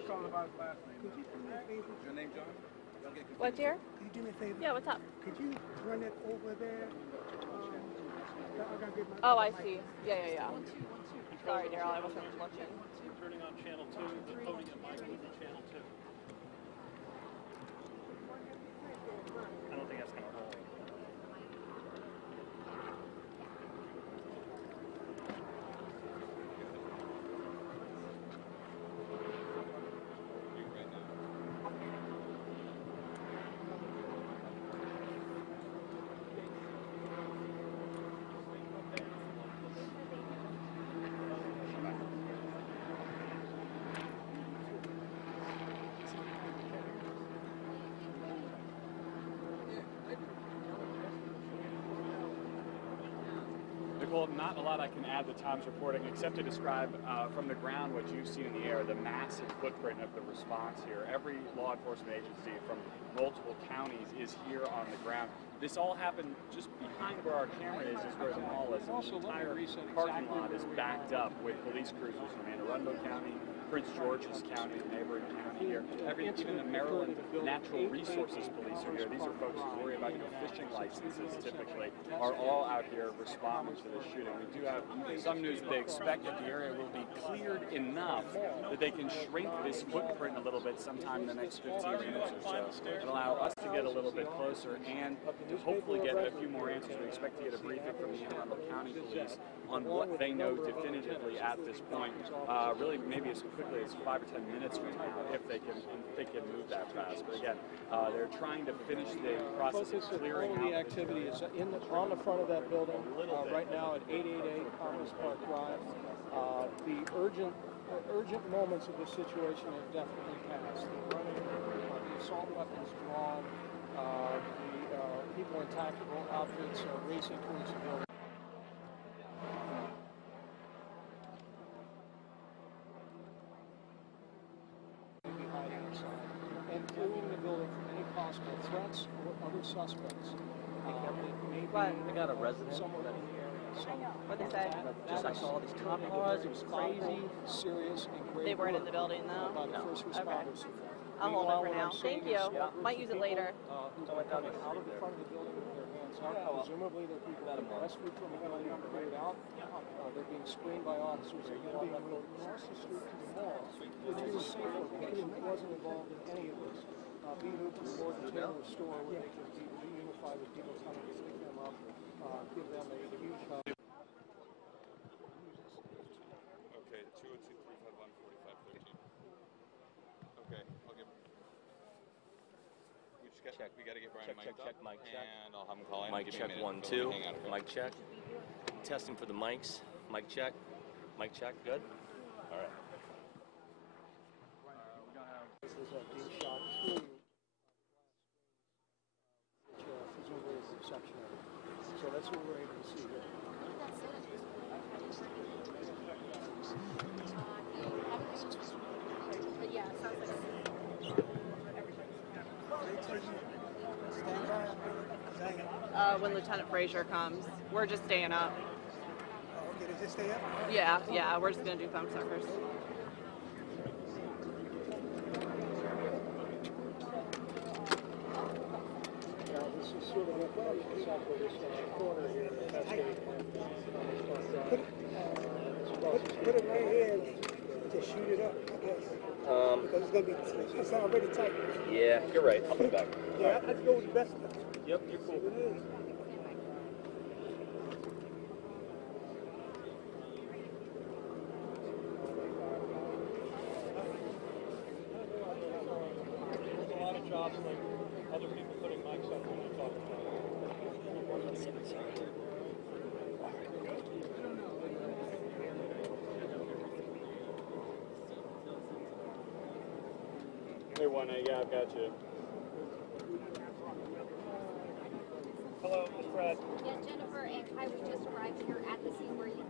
start calling about his last name. Could you do me a favor? Your name, John? Don't get confused. What's here? Could you do me a favor? Yeah, what's up? Could you run it over there? I gotta get my. Oh, I see. Yeah. Sorry, Daryl, I wasn't looking. Turning on channel 2, the podium mic will be channel 2. I don't think that's going to hold. Well, not a lot I can add to Tom's reporting, except to describe from the ground what you've seen in the air, the massive footprint of the response here. Every law enforcement agency from multiple counties is here on the ground. This all happened just behind where our camera is where the mall is. And the entire parking lot is backed up with police cruisers from Anne Arundel County, Prince George's County, the neighboring county here. Even the Maryland Natural Resources Police are here. These are folks who worry about fishing licenses typically, are all out here responding to this shooting. We do have some news that they expect that the area will be cleared enough that they can shrink this footprint a little bit sometime in the next 15 minutes or so and allow us to get a little bit closer and to hopefully get a few more answers. We expect to get a briefing from the Anne Arundel County Police on what they know definitively at this point. Really, maybe as quickly as 5 or 10 minutes from now, if they can move that fast. But again, they're trying to finish the process of clearing all the out. activity is on the front of that building right now at 888 Commerce Park Drive. The urgent moments of this situation have definitely passed. The running, the assault weapons drawn, the people in tactical outfits are racing towards the building. And clearing the building from any possible threats or other suspects. I got a resident. Somewhere in the area. So What'd they say? Just I saw all these cop cars. It was crazy. Serious and grave. They weren't in the building though? By the first responders. I'll hold it for now. Thank you. Might use it later. Who are coming out of the front of the building with their hands up. Presumably they're people that are rescued from the building and cleared out. They're being screened by officers. They're being moved across the street to the mall, which is a safe location. It wasn't involved in any of this. Being moved to the Lord and Taylor store where they can be reunified with people coming to pick them up, give them a huge hug. Okay, 202-351-4513. Okay, I'll give. We got to get Brian Check, mic check. And I'll have him call in. Mic check 1 2. Mic check. Testing for the mics. Mic check. Mic check. Good. All right. We're going to have this is being shot through. Presumably is the reception area. So that's what we're able to see here. But yeah, it sounds like When Lieutenant Frazier comes, we're just staying up. Oh, okay, does it stay up? Yeah, we're just gonna do thumb suckers. This is sort of this corner here. Put it right here and just shoot it up, I guess. Because it's gonna be, it's already tight. Yeah, you're right. I'll put it back. Yeah, I'd go with the best. Yep, you're cool. There's a lot of jobs like other people putting mics up when they're talking. Hey, 1A, yeah, I've got you. Hello, it's Fred. yeah, Jennifer and Kai, we just arrived here at the scene where you.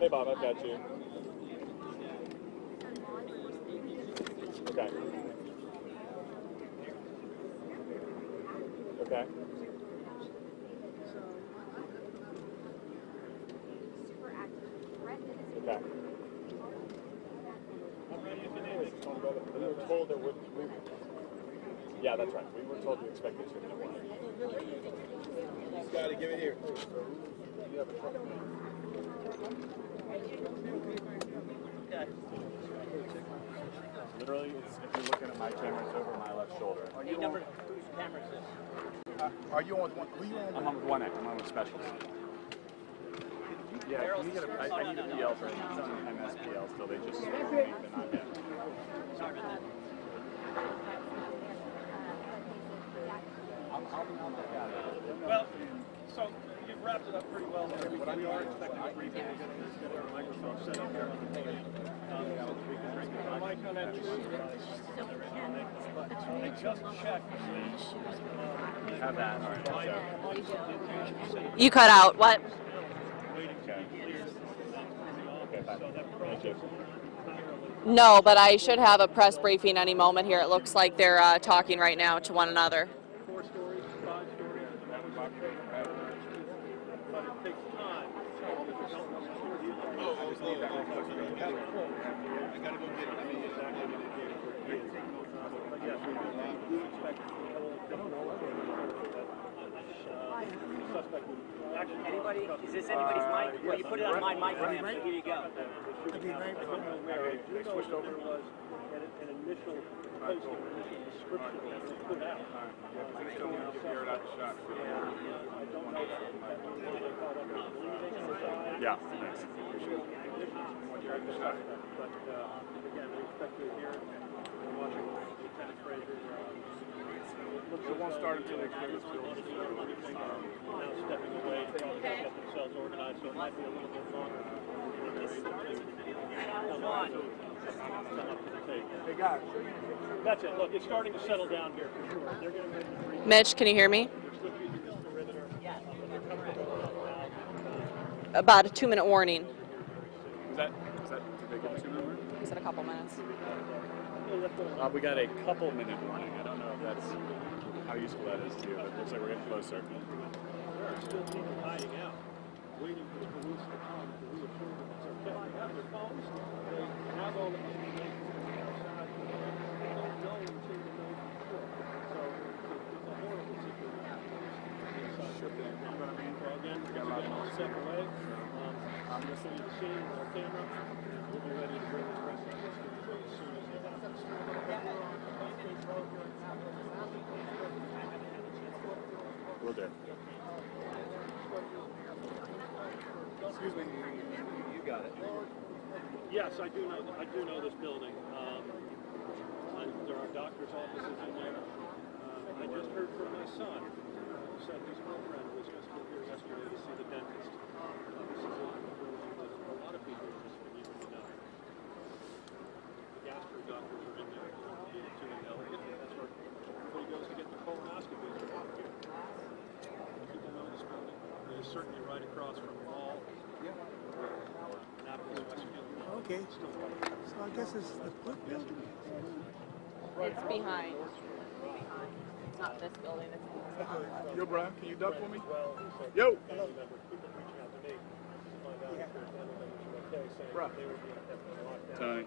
Hey, Bob, I've got you. Okay. Okay. Okay. We were told there would. Yeah, that's right. We were told to expect this in the morning. Scotty, give it here. Literally, if you're looking at my camera, it's over my left shoulder. Are you on? Whose camera is this? Are you on one? Who you on? I'm on with 1A. I'm on with specials. Yeah, can you get I need a PL for it. It's on MSPL still. They just switched me, but not yet. Sorry about that. I'll be on my camera. Well, so you've wrapped it up pretty well there. We are expecting a briefing to get our microphone set up here on the podium. So we can bring the mic on that. I just checked. Have that. All right. You cut out. What? No, but I should have a press briefing any moment here. It looks like they're talking right now to one another. 4 stories, 5 stories, that was great. But it takes time. I just need that. I gotta go get it. But yes, we expect suspect. Anybody? Is this anybody's mic? Well, you put it on my mic lamp, so here you go. They switched over. Was an initial posting, initial description that was put out. They still need to get aired out the shot. I don't know if that means they caught up with bleeding inside. Yeah. But again, we expect to hear it. We're watching Lieutenant Fraser. It won't start until they clear the field. Now stepping away, trying to get themselves organized, so it might be a little bit longer. Come on. Come up to the table. Hey guys. That's it. Look, it's starting to settle down here for sure. They're getting ready to breathe. Mitch, can you hear me? They're still using this perimeter. About a 2-minute warning. Is that did they give us 2 minutes? He said a couple minutes. We got a couple minute warning. I don't know if that's how useful that is to you, but it looks like we're getting closer. There are still people hiding out, waiting for the police to come to reassure them it's okay. They have their phones. They have all the information outside. They don't know until they know for sure. So it's a horrible situation. You know what I mean? Well, again, we're getting all set away. I'm going to send you the scene with our camera. We'll be ready to bring the rest of this as soon as it happens. Will do. Excuse me. You got it. Yes, I do know this building. There are doctors' offices in there. I just heard from my son, who said his girlfriend was just here yesterday to see the dentist. This is a building that a lot of people are just need to know. The gastro doctors are in there too, and that's where everybody goes to get the colonoscopy. People know this building. It is certainly right across from all Annapolis, Westfield. Okay. So I guess it's the foot building? It's behind. It's not this building. It's Yo, Brian, can you duck for me? Yo! Tony.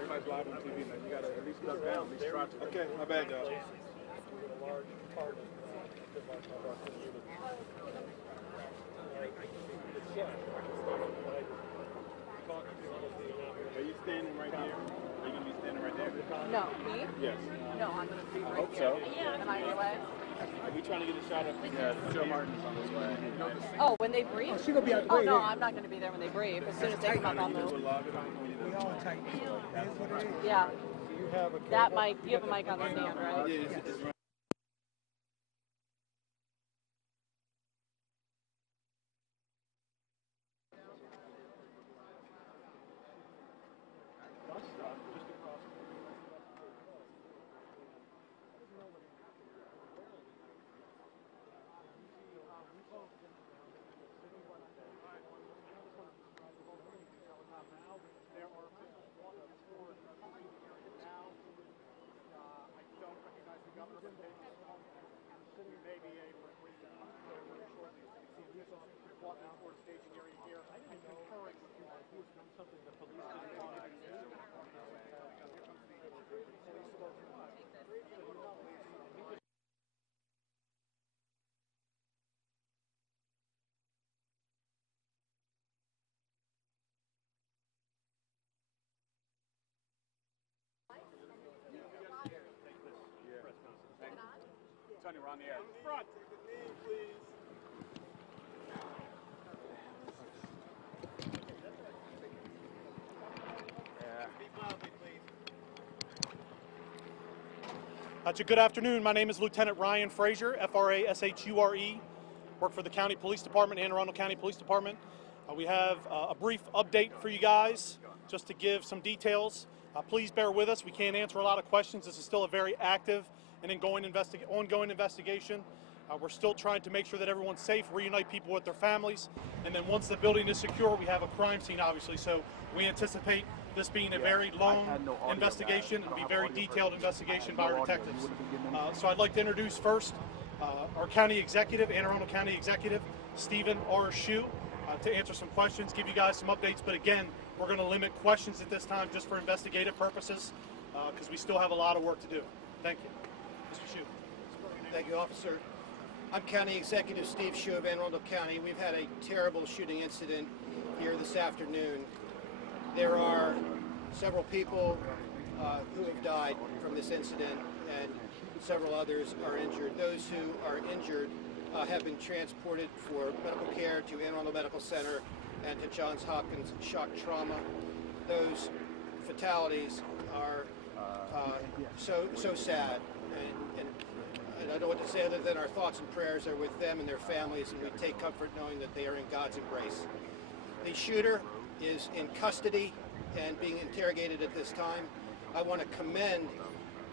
Everybody's live on TV now. You gotta at least duck down. At least try to. Okay, my bad, y'all. Are you standing right here? Are you going to be standing right there? No, me? Yes. No, I'm going to be right Hope here. so. Am I in your way? Are we trying to get a shot of Yeah, Joe Martin's on his way. Oh, when they brief? Oh, she gonna be out the Oh, way no, there. I'm not going to be there when they brief. As soon as they come up, I'll move. We all tight. That's what it is. Yeah. Do you have a That mic, you have a mic on the stand, right? Yeah, it's right. something the police didn't want on the air. Front, take the knee, please. Good afternoon. My name is Lieutenant Ryan Frazier, F-R-A-S-H-U-R-E. Work for the County Police Department, Anne Arundel County Police Department. We have a brief update for you guys, just to give some details. Please bear with us. We can't answer a lot of questions. This is still a very active and ongoing investigation. We're still trying to make sure that everyone's safe, reunite people with their families, and then once the building is secure, we have a crime scene, obviously. So we anticipate this being a very long investigation and be very detailed investigation by our detectives. So I'd like to introduce first our county executive, Anne Arundel County Executive, Stephen R. Shue, to answer some questions, give you guys some updates. But again, we're going to limit questions at this time just for investigative purposes, because we still have a lot of work to do. Thank you. Mr. Shue. Thank you, Officer. I'm County Executive Steve Shue of Anne Arundel County. We've had a terrible shooting incident here this afternoon. There are several people who have died from this incident, and several others are injured. Those who are injured have been transported for medical care to Anne Arundel Medical Center and to Johns Hopkins Shock Trauma. Those fatalities are so sad, and I don't know what to say other than our thoughts and prayers are with them and their families, and we take comfort knowing that they are in God's embrace. The shooter is in custody and being interrogated at this time. I want to commend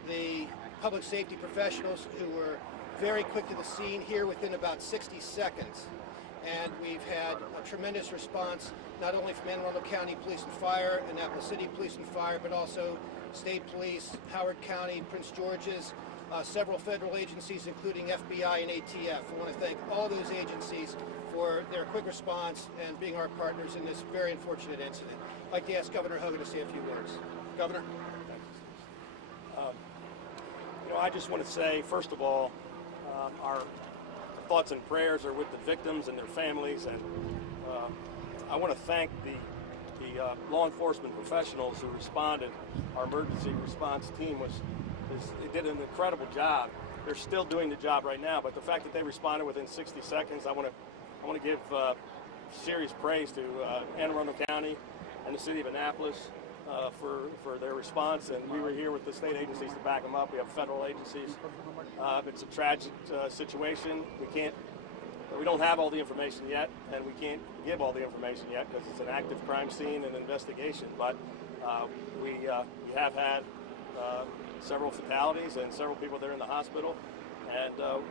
the public safety professionals who were very quick to the scene here within about 60 seconds. And we've had a tremendous response, not only from Anne Arundel County Police and Fire, Annapolis City Police and Fire, but also State Police, Howard County, Prince George's, several federal agencies, including FBI and ATF. I want to thank all those agencies for their quick response and being our partners in this very unfortunate incident. I'd like to ask Governor Hogan to say a few words. Governor? I just want to say, first of all, our thoughts and prayers are with the victims and their families, and I want to thank the law enforcement professionals who responded. Our emergency response team they did an incredible job. They're still doing the job right now, but the fact that they responded within 60 seconds, I want to give serious praise to Anne Arundel County and the city of Annapolis for their response, and we were here with the state agencies to back them up. We have federal agencies. It's a tragic situation. We don't have all the information yet, and we can't give all the information yet because it's an active crime scene and investigation. But we have had several fatalities and several people there in the hospital, and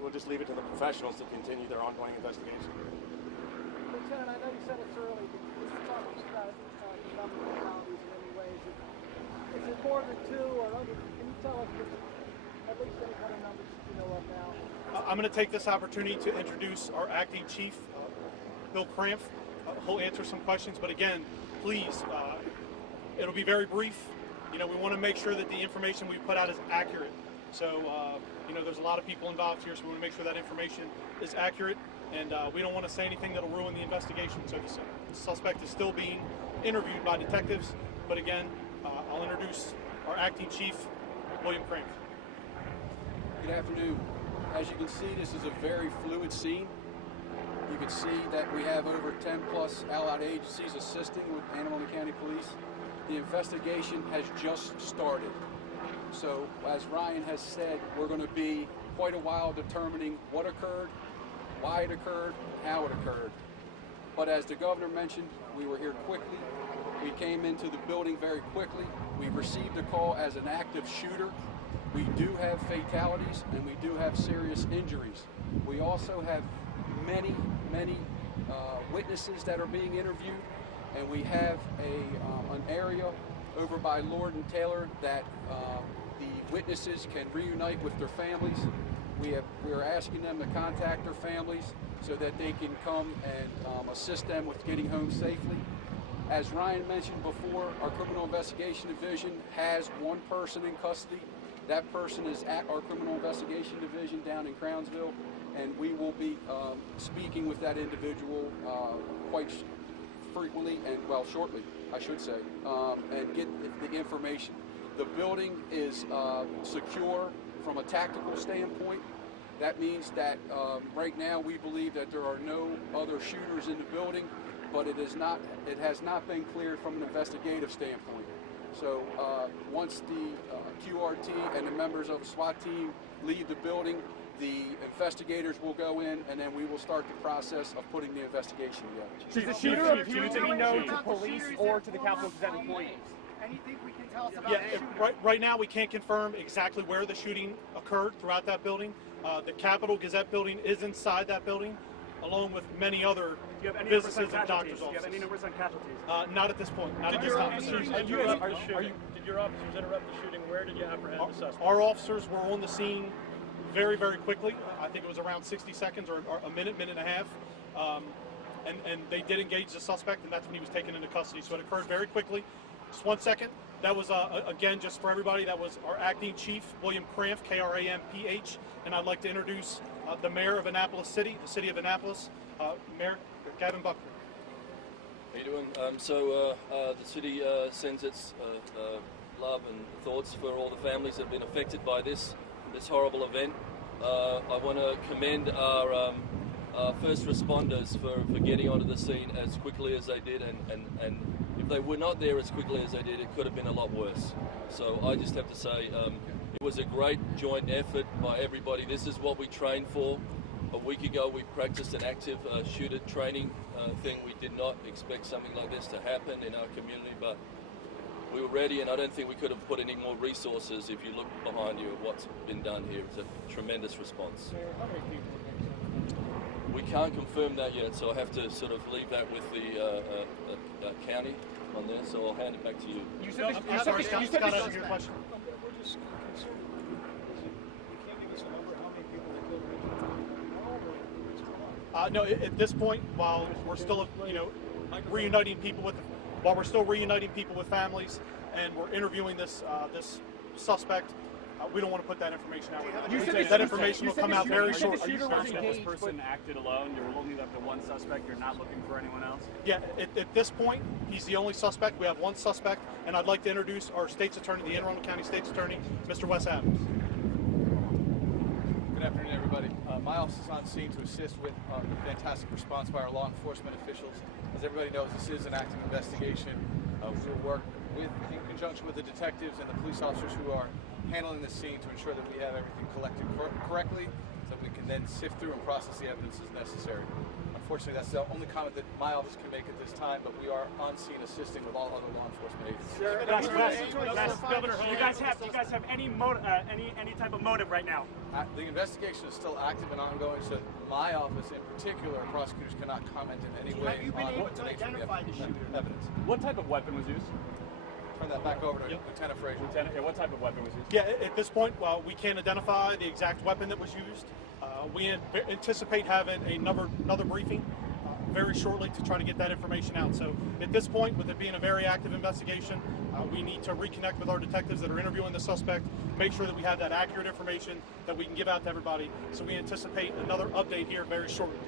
we'll just leave it to the professionals to continue their ongoing investigation. Lieutenant, I know you said it's early, but can you talk about the number of fatalities in any ways? Is it more than two or under? Can you tell us at least any kind of numbers you know of now? I'm going to take this opportunity to introduce our acting chief, Bill Cramph. He'll answer some questions, but again, please, it'll be very brief. We want to make sure that the information we put out is accurate. So, there's a lot of people involved here, so we want to make sure that information is accurate, and we don't want to say anything that'll ruin the investigation. So the suspect is still being interviewed by detectives, but again, I'll introduce our acting chief, William Cramph. Good afternoon. As you can see, this is a very fluid scene. You can see that we have over 10 plus allied agencies assisting with Anne Arundel County Police. The investigation has just started. So, as Ryan has said, we're going to be quite a while determining what occurred, why it occurred, how it occurred. But as the governor mentioned, we were here quickly. We came into the building very quickly. We received a call as an active shooter. We do have fatalities and we do have serious injuries. We also have many witnesses that are being interviewed. And we have an area over by Lord and Taylor that the witnesses can reunite with their families. We are asking them to contact their families so that they can come and assist them with getting home safely. As Ryan mentioned before, our Criminal Investigation Division has one person in custody. That person is at our Criminal Investigation Division down in Crownsville, and we will be speaking with that individual quite frequently and, shortly, I should say, and get the information. The building is secure from a tactical standpoint. That means that right now we believe that there are no other shooters in the building, but it has not been cleared from an investigative standpoint. So once the QRT and the members of the SWAT team leave the building, the investigators will go in, and then we will start the process of putting the investigation together. Does the shooter appear to be known to police or to the Capital Gazette employees? Anything we can tell us about Right now we can't confirm exactly where the shooting occurred throughout that building. The Capital Gazette building is inside that building, along with many other businesses and doctors' offices. Do you have any numbers on casualties? Not at this point. Not at this time. Did your officers interrupt the shooting? Where did you apprehend the suspect? Our officers were on the scene very, very quickly. I think it was around 60 seconds or a minute, minute and a half. And they did engage the suspect, and that's when he was taken into custody. So it occurred very quickly. Just 1 second. That was, again, just for everybody, that was our acting chief, William Krampf, Kramph, and I'd like to introduce the mayor of Annapolis City, the city of Annapolis, Mayor Gavin Buckner. How you doing? The city sends its love and thoughts for all the families that have been affected by this horrible event. I want to commend our first responders for getting onto the scene as quickly as they did, and if they were not there as quickly as they did, it could have been a lot worse. So I just have to say it was a great joint effort by everybody. This is what we trained for. A week ago we practiced an active shooter training thing. We did not expect something like this to happen in our community, but we were ready, and I don't think we could have put any more resources. If you look behind you at what's been done here, it's a tremendous response. We can't confirm that yet, so I have to sort of leave that with the county on there, so I'll hand it back to you. You said your question. We're just concerned. You can't give us a number how many people they killed? No, at this point, while we're still, reuniting people with families, and we're interviewing this suspect, we don't want to put that information out. That information will come out very shortly. Are you certain that this person acted alone? You're only left to one suspect. You're not looking for anyone else? Yeah, at this point, he's the only suspect. We have one suspect, and I'd like to introduce our state's attorney, the Anne Arundel County State's Attorney, Mr. Wes Adams. Good afternoon, everybody. My office is on scene to assist with the fantastic response by our law enforcement officials. As everybody knows, this is an active investigation. We will work in conjunction with the detectives and the police officers who are handling the scene to ensure that we have everything collected correctly, so we can then sift through and process the evidence as necessary. Unfortunately, that's the only comment that my office can make at this time, but we are on scene assisting with all other law enforcement agencies. Governor, you guys have any type of motive right now? The investigation is still active and ongoing, so my office in particular, prosecutors cannot comment in any way on what the nature of the evidence. What type of weapon was used? Turn that back over to Lieutenant Frazier. Lieutenant, what type of weapon was used? Yeah, at this point, we can't identify the exact weapon that was used. We anticipate having another briefing very shortly to try to get that information out. So at this point, with it being a very active investigation, we need to reconnect with our detectives that are interviewing the suspect, make sure that we have that accurate information that we can give out to everybody. So we anticipate another update here very shortly.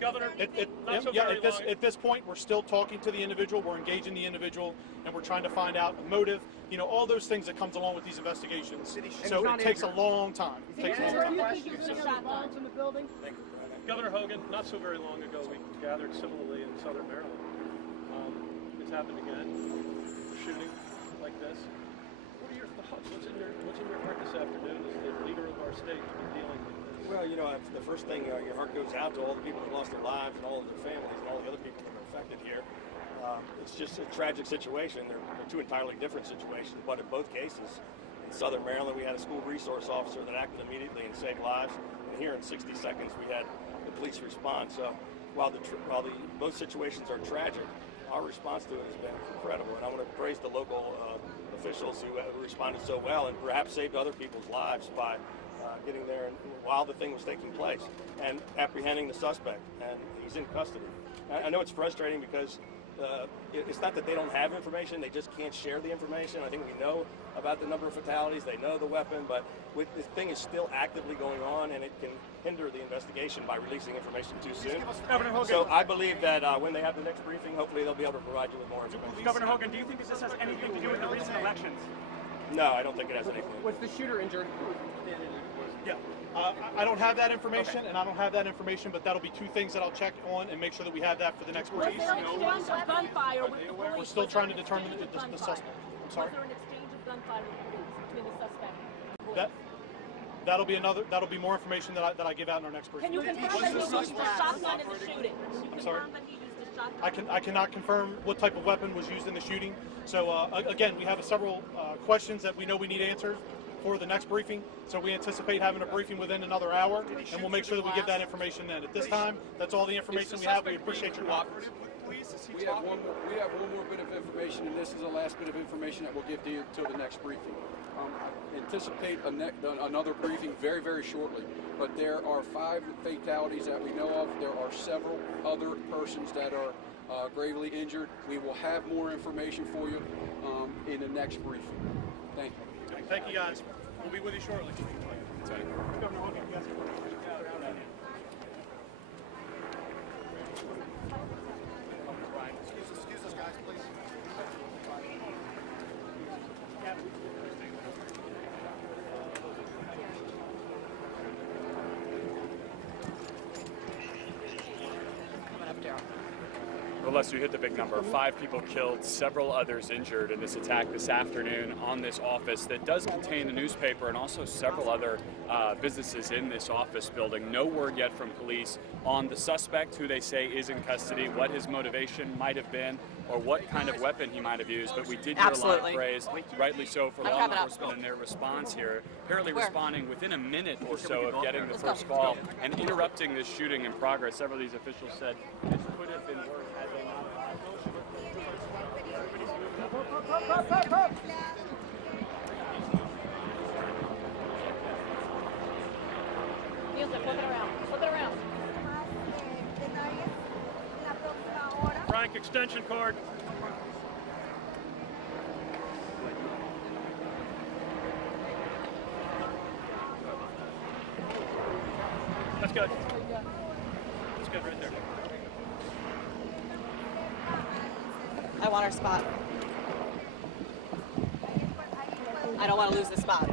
Governor, at this point, we're still talking to the individual, we're engaging the individual, and we're trying to find out a motive, all those things that comes along with these investigations. So it takes a long time. Governor Hogan, not so very long ago, we gathered similarly in Southern Maryland. It's happened again, shooting like this. What are your thoughts? What's in your heart this afternoon as the leader of our state to be dealing with this? Well, the first thing, your heart goes out to all the people who lost their lives and all of their families and all the other people that are affected here. It's just a tragic situation. They're two entirely different situations, but in both cases, in Southern Maryland, we had a school resource officer that acted immediately and saved lives. And here in 60 seconds, we had the police response. So while both situations are tragic, our response to it has been incredible. And I want to praise the local officials who responded so well and perhaps saved other people's lives by getting there while the thing was taking place and apprehending the suspect. And he's in custody. I know it's frustrating because it's not that they don't have information, they just can't share the information. I think we know about the number of fatalities, they know the weapon, but this thing is still actively going on, and it can hinder the investigation by releasing information too soon. So I believe that when they have the next briefing, hopefully they'll be able to provide you with more information. Governor Hogan, do you think this has anything to do with the recent elections? No, I don't think it has anything. Was the shooter injured? Yeah. I don't have that information, and I don't have that information, but that'll be two things that I'll check on and make sure that we have that for the next brief. Was there an exchange of gunfire with the police? We're still trying to determine the suspect. I'm sorry? Was there an exchange of gunfire with the police between the suspect and the police? That'll be more information that I give out in our next brief. Can you confirm that he used the shotgun in the shooting? I'm sorry? Confirm that he used the shotgun? I cannot confirm what type of weapon was used in the shooting. So again, we have several questions that we know we need answered for the next briefing. So we anticipate having a briefing within another hour, and we'll make sure that we give that information then. At this time, that's all the information we have. We appreciate your time. We have one more bit of information, and this is the last bit of information that we'll give to you until the next briefing. Anticipate another briefing very, very shortly. But there are 5 fatalities that we know of. There are several other persons that are gravely injured. We will have more information for you in the next briefing. Thank you. Thank you, guys. We'll be with you shortly. Governor Hogan, you guys can Excuse us, guys, please. Well, Lester, you hit the big number. 5 people killed, several others injured in this attack this afternoon on this office that does contain the newspaper and also several other businesses in this office building. No word yet from police on the suspect, who they say is in custody, what his motivation might have been, or what kind of weapon he might have used. But we did hear a lot of praise, rightly so, for law enforcement and their response here. Apparently responding within a minute or so of getting the first call and interrupting this shooting in progress. Several of these officials said this could have been worse had they not arrived. Music, flip it around. Flip it around. Frank, extension cord. That's good. That's good right there. I want our spot. I don't want to lose the spot.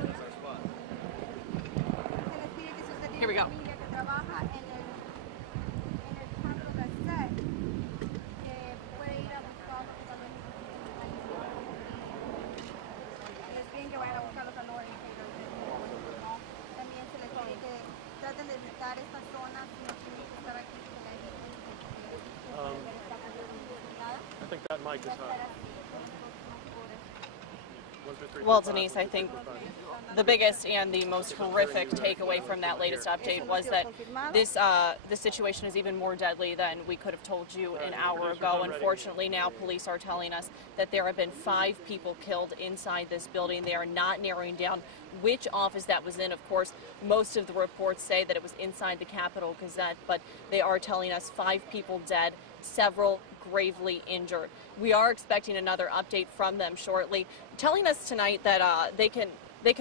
Here we go. I think that mic is hot. Well, Denise, I think the biggest and the most horrific takeaway from that latest update was that this situation is even more deadly than we could have told you an hour ago. Unfortunately, now police are telling us that there have been 5 people killed inside this building. They are not narrowing down which office that was in. Of course, most of the reports say that it was inside the Capital Gazette, but they are telling us 5 people dead, several gravely injured. We are expecting another update from them shortly, telling us tonight that they can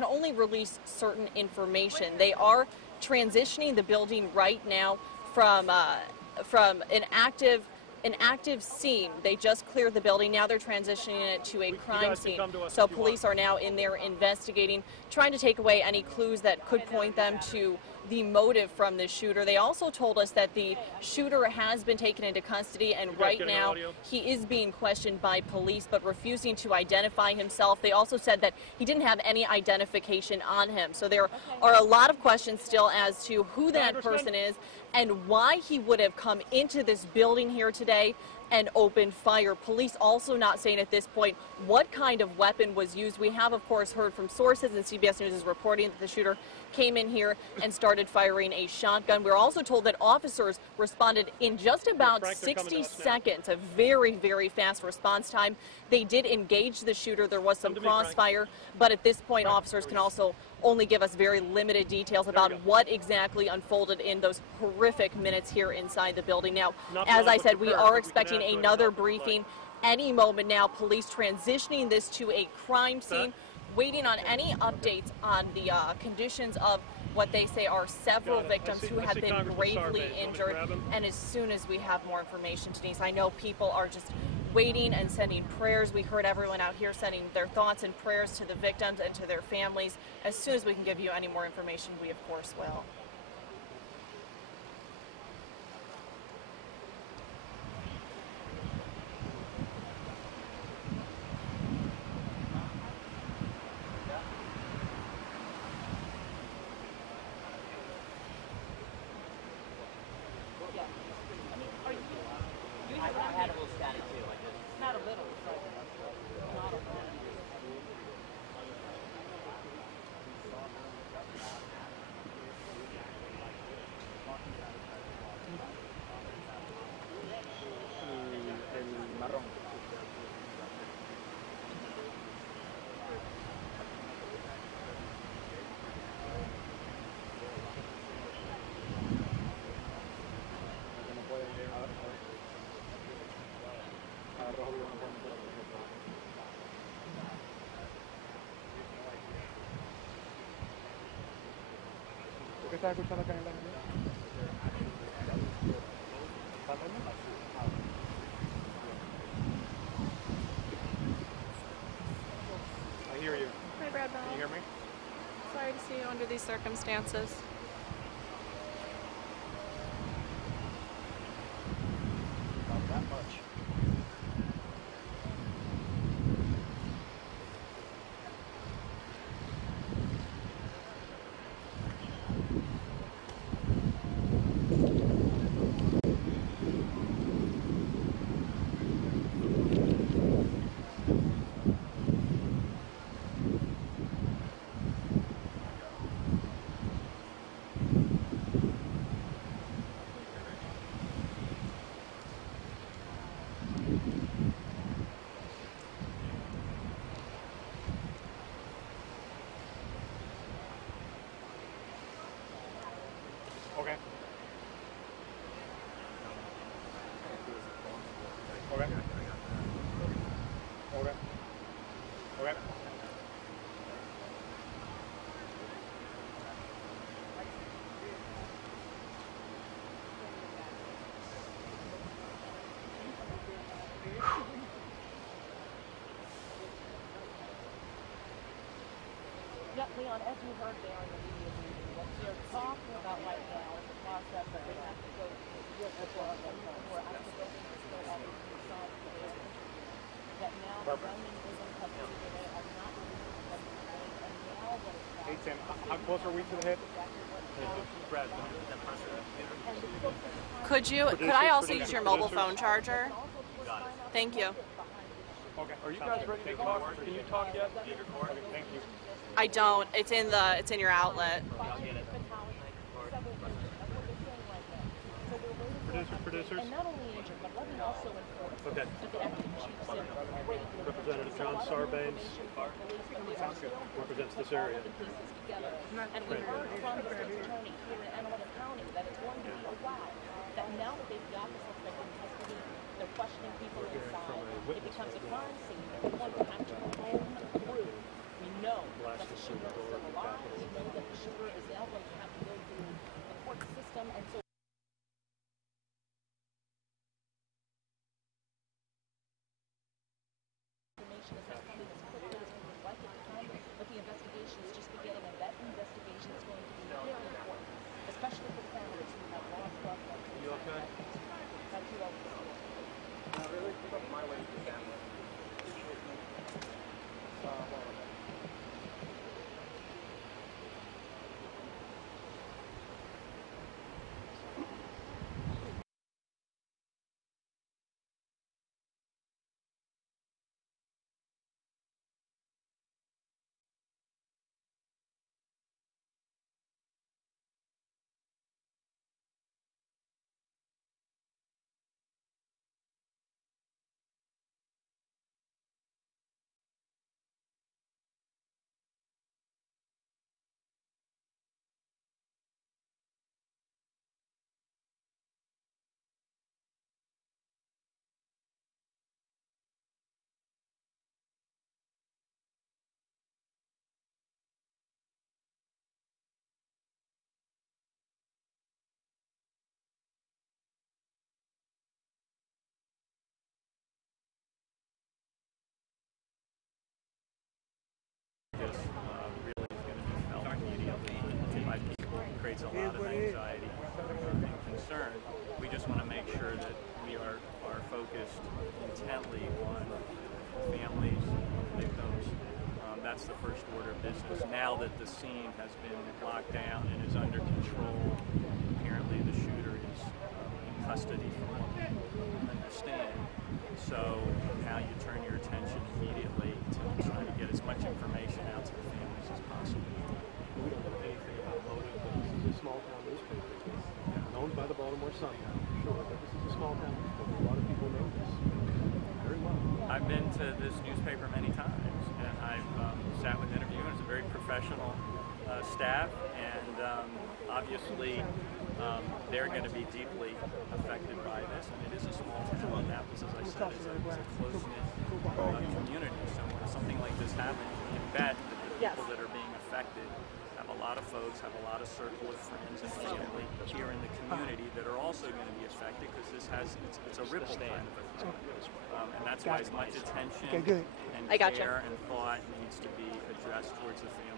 only release certain information. They are transitioning the building right now from an active scene. They just cleared the building. Now they're transitioning it to a crime scene. So police are now in there investigating, trying to take away any clues that could point them to the motive from this shooter. They also told us that the shooter has been taken into custody, and right now he is being questioned by police but refusing to identify himself. They also said that he didn't have any identification on him. So there are a lot of questions still as to who that person is and why he would have come into this building here today and opened fire. Police also not saying at this point what kind of weapon was used. We have, of course, heard from sources, and CBS News is reporting that the shooter came in here and started firing a shotgun. We're also told that officers responded in just about 60 seconds, a very, very fast response time. They did engage the shooter. There was some crossfire, but at this point, officers can also only give us very limited details about what exactly unfolded in those horrific minutes here inside the building. Now, as I said, we are expecting another briefing any moment now. Police transitioning this to a crime scene, waiting on any updates on the conditions of what they say are several victims who have been gravely injured. And as soon as we have more information, Denise, I know people are just waiting and sending prayers. We heard everyone out here sending their thoughts and prayers to the victims and to their families. As soon as we can give you any more information, we of course will. ¿Qué estás escuchando acá en la I hear you. Hi, Brad Bell. Can you hear me? Sorry to see you under these circumstances. Not that much. Okay. Okay. Okay. Okay. Yeah, Leon, as you heard there in the media meeting, what they're talking about right now is the process that they have to go through with the more activating the still on the side of the building. That now the gunman isn't custody, they are not moving from the building, and now what it's about. Hey Tim, how close are we to the hip? Brad, Could I also use your mobile phone charger? Thank you. Okay. Are you guys ready to talk? Can you talk yet? Okay, thank you. I don't. It's in your outlet. Producers. And not only injured, but let me also inform Okay. that the acting chief said great Representative John Sarbanes represents this area. And we heard from the state's attorney here in Annapolis County that it's going to be a while. That now that they've got the suspect in custody, they're questioning people inside. It becomes a crime scene. Everyone will have to roam through. We know that the shooter is still alive. We know that the shooter is now going to have to go through the court system, and so information is not coming as quickly as we would like it to come, but the investigation is just beginning, and that investigation is going to be very important, especially for the families who have lost loved ones. You okay? Thank you all for listening. Not really. My way to the family. anxiety and concern. We just want to make sure that we are focused intently on families, victims. That's the first order of business. Now that the scene has been locked down and is under control, apparently the shooter is in custody from what we understand. So now you turn your attention immediately to trying to get as much information out to the families as possible. We don't know anything about motive, but this is a small town newspaper. It's owned by the Baltimore Sun now, sure, but this is a small town newspaper. A lot of people know this very well. I've been to this newspaper many times, and I've sat with interviewers. It's a very professional staff, and obviously they're going to be deeply affected by this. And it is a small town. Annapolis, as I said, is a close-knit community. So when something like this happens, you can bet that the people that are being affected have a lot of folks, have a lot of circle of friends and family here in the community that are also going to be affected, because this has it's a ripple kind of effect. And that's why as much attention and care and thought needs to be addressed towards the family.